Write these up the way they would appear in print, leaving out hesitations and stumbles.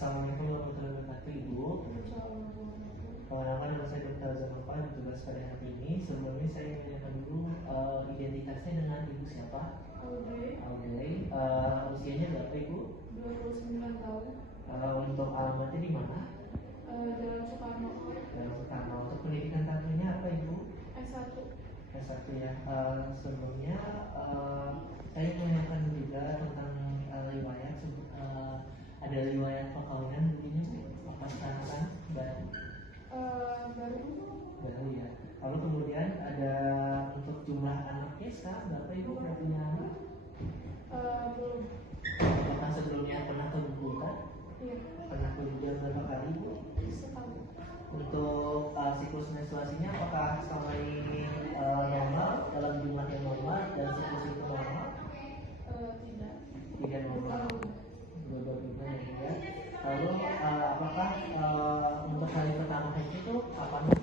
Assalamualaikum warahmatullahi wabarakatuh, Ibu. Perkenalkan, nama saya Dr. Zanova, bertugas pada hari ini. Sebelumnya saya ingin menanyakan dulu identitasnya dengan Ibu siapa? Audrey. Usianya berapa, Ibu? 29 tahun. Untuk alamatnya di mana? Jalan Soekarno. Jalan Soekarno. Untuk pendidikan terakhirnya apa, Ibu? S1. S1 ya. Sebelumnya saya ingin menanyakan juga tentang riwayat. Ada riwayat perkawinan begini, apa sekarang dan baru ya. Lalu kemudian ada untuk jumlah anaknya sekarang berapa, Ibu? Udah punya anak? Belum. Apakah sebelumnya pernah keguguran? Iya. Pernah keguguran berapa kali, Bu? Sekali. Untuk siklus menstruasinya apakah selama ini normal, dalam jumlah yang normal, dan siklus itu normal? Tidak. Tidak normal. Dua-duanya ya. Lalu apakah untuk hari pertama itu apa nih?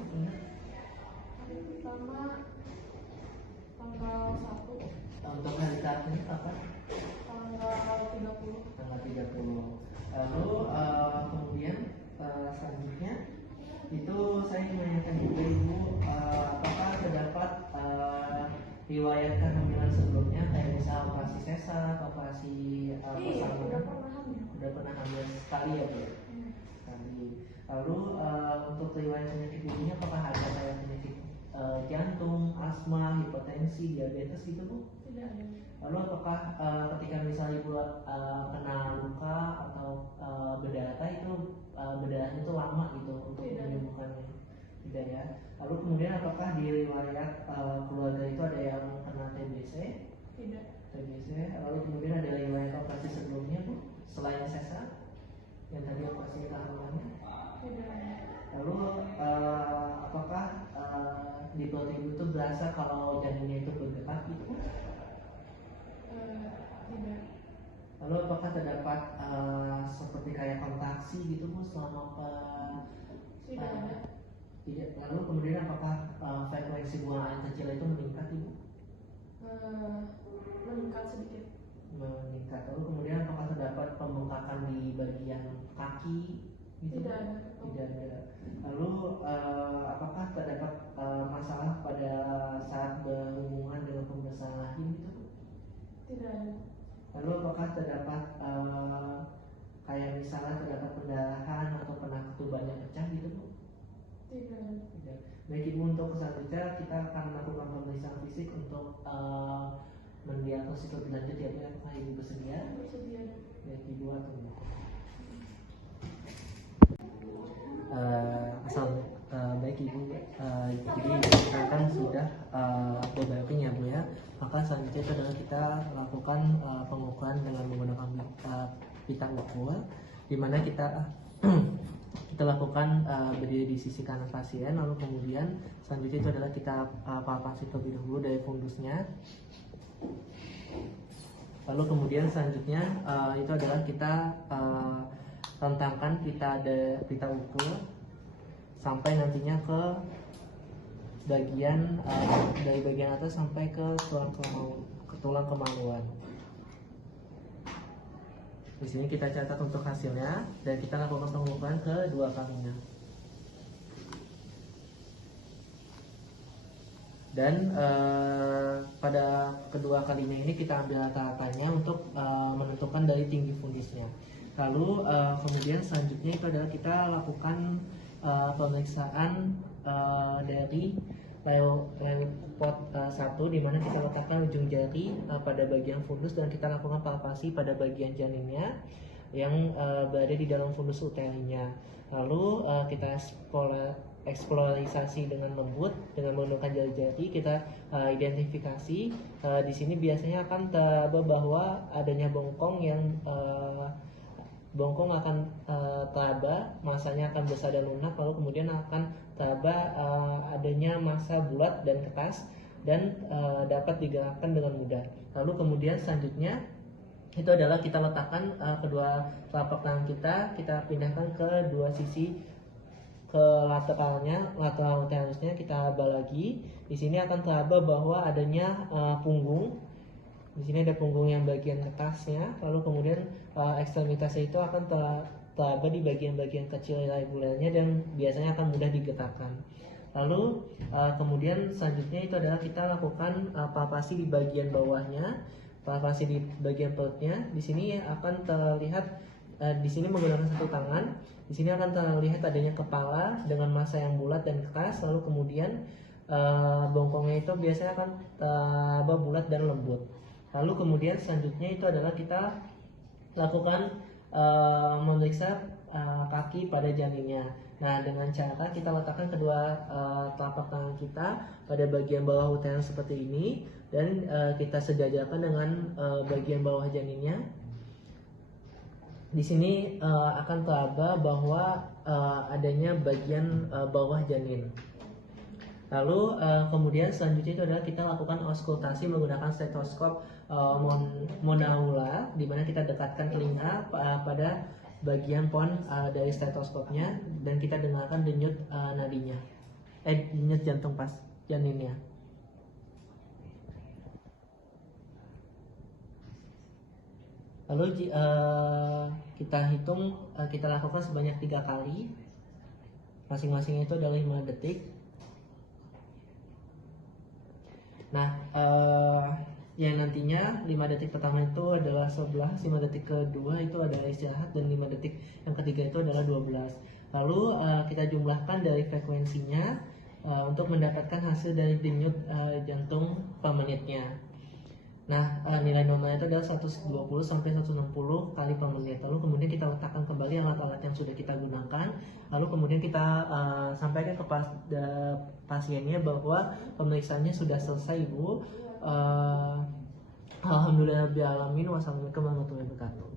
Hari pertama tanggal 1. Untuk hari terakhir apa? Tanggal 30. Tanggal 30. Lalu kemudian selanjutnya itu saya ingin menanyakan juga, Ibu, apakah terdapat riwayat kehamilan sebelumnya kayak misal operasi sesar, operasi persalinan? Udah pernah hamil sekali ya, Bu? Sekali. Lalu untuk riwayat penyakit ibunya apakah ada kayak penyakit jantung, asma, hipertensi, diabetes gitu, Bu? Tidak ada. Lalu apakah ketika misalnya Ibu kena luka atau berdarah itu berdarahnya itu lama gitu untuk menyembuhkannya? Tidak ya. Lalu kemudian apakah di riwayat keluarga itu ada yang kena TBC? Tidak. TBC. Lalu kemudian ada riwayat operasi sebelumnya, Bu, selain sesar yang tadi operasi kehamilannya? Tidak. Lalu apakah di perut Ibu itu berasa kalau janinnya itu bergerak gitu? Tidak. Lalu apakah terdapat seperti kayak kontraksi gitu, Bu, selama Tidak ada. tidak. Lalu kemudian apakah frekuensi buang air kecil itu meningkat, Ibu? Meningkat sedikit. Meningkat. Lalu kemudian apakah terdapat pembengkakan di bagian kaki gitu? Tidak ada. Tidak ada. Lalu apakah terdapat masalah pada saat berhubungan dengan pembesaran rahim gitu, Bu? Tidak ada. Lalu apakah terdapat kayak misalnya terdapat pendarahan atau pernah ketubannya pecah gitu, Bu? Tidak ada. Tidak. Baik, Ibu, untuk selanjutnya kita akan melakukan pemeriksaan fisik untuk mendiagnosis lebih lanjut ya, Bu. Apakah Ibu bersedia? Bersedia. Baik, Ibu, atau baik, Ibu. Jadi kita kan sudah beberapa ya, Bu ya. Maka selanjutnya itu adalah kita lakukan pengukuran dengan menggunakan pita ukur, di mana kita kita lakukan berdiri di sisi kanan pasien. Lalu kemudian selanjutnya itu adalah kita palpasi terlebih dahulu dari fundusnya. Lalu kemudian selanjutnya itu adalah kita rentangkan pita ukur sampai nantinya ke bagian dari bagian atas sampai ke tulang kemaluan. Di sini kita catat untuk hasilnya dan kita lakukan pengukuran kedua kalinya. Dan pada kedua kalinya ini kita ambil rata-ratanya untuk menentukan dari tinggi fundusnya. Lalu kemudian selanjutnya itu adalah kita lakukan pemeriksaan dari pot 1, di mana kita letakkan ujung jari pada bagian fundus dan kita lakukan palpasi pada bagian janinnya yang berada di dalam fundus uterinnya. Lalu kita eksplorisasi dengan lembut dengan menggunakan jari-jari. Kita identifikasi. Di sini biasanya akan teraba bahwa adanya bongkong yang bongkong akan teraba, masanya akan besar dan lunak, lalu kemudian akan teraba adanya massa bulat dan ketas dan dapat digerakkan dengan mudah. Lalu kemudian selanjutnya itu adalah kita letakkan kedua telapak tangan kita pindahkan ke dua sisi, ke lateral telusnya kita aba lagi. Di sini akan teraba bahwa adanya punggung. Di sini ada punggung yang bagian atasnya, lalu kemudian ekstremitasnya itu akan teraba di bagian-bagian kecil regulernya dan biasanya akan mudah digerakkan. Lalu kemudian selanjutnya itu adalah kita lakukan palpasi di bagian bawahnya, palpasi di bagian perutnya. Di sini akan terlihat di sini menggunakan satu tangan. Di sini akan terlihat adanya kepala dengan massa yang bulat dan keras. Lalu kemudian bongkongnya itu biasanya akan teraba bulat dan lembut. Lalu kemudian selanjutnya itu adalah kita lakukan memeriksa kaki pada janinnya. Nah, dengan cara kita letakkan kedua telapak tangan kita pada bagian bawah uteran seperti ini dan kita sejajarkan dengan bagian bawah janinnya. Di sini akan teraba bahwa adanya bagian bawah janin. Lalu kemudian selanjutnya itu adalah kita lakukan auskultasi menggunakan stetoskop monaular, di mana kita dekatkan telinga pada bagian pon dari stetoskopnya dan kita dengarkan denyut nadinya, denyut jantung pas janinnya. Lalu kita hitung, kita lakukan sebanyak 3 kali, masing-masing itu adalah 5 detik. Nah, yang nantinya 5 detik pertama itu adalah 11, 5 detik kedua itu adalah istirahat, dan 5 detik yang ketiga itu adalah 12. Lalu kita jumlahkan dari frekuensinya untuk mendapatkan hasil dari denyut jantung per menitnya. Nah, nilai normalnya itu adalah 120 sampai 160 kali per menit. Lalu kemudian kita letakkan kembali alat-alat yang sudah kita gunakan. Lalu kemudian kita sampaikan kepada pasiennya bahwa pemeriksaannya sudah selesai, Ibu. Alhamdulillah, wassalamualaikum warahmatullahi wabarakatuh.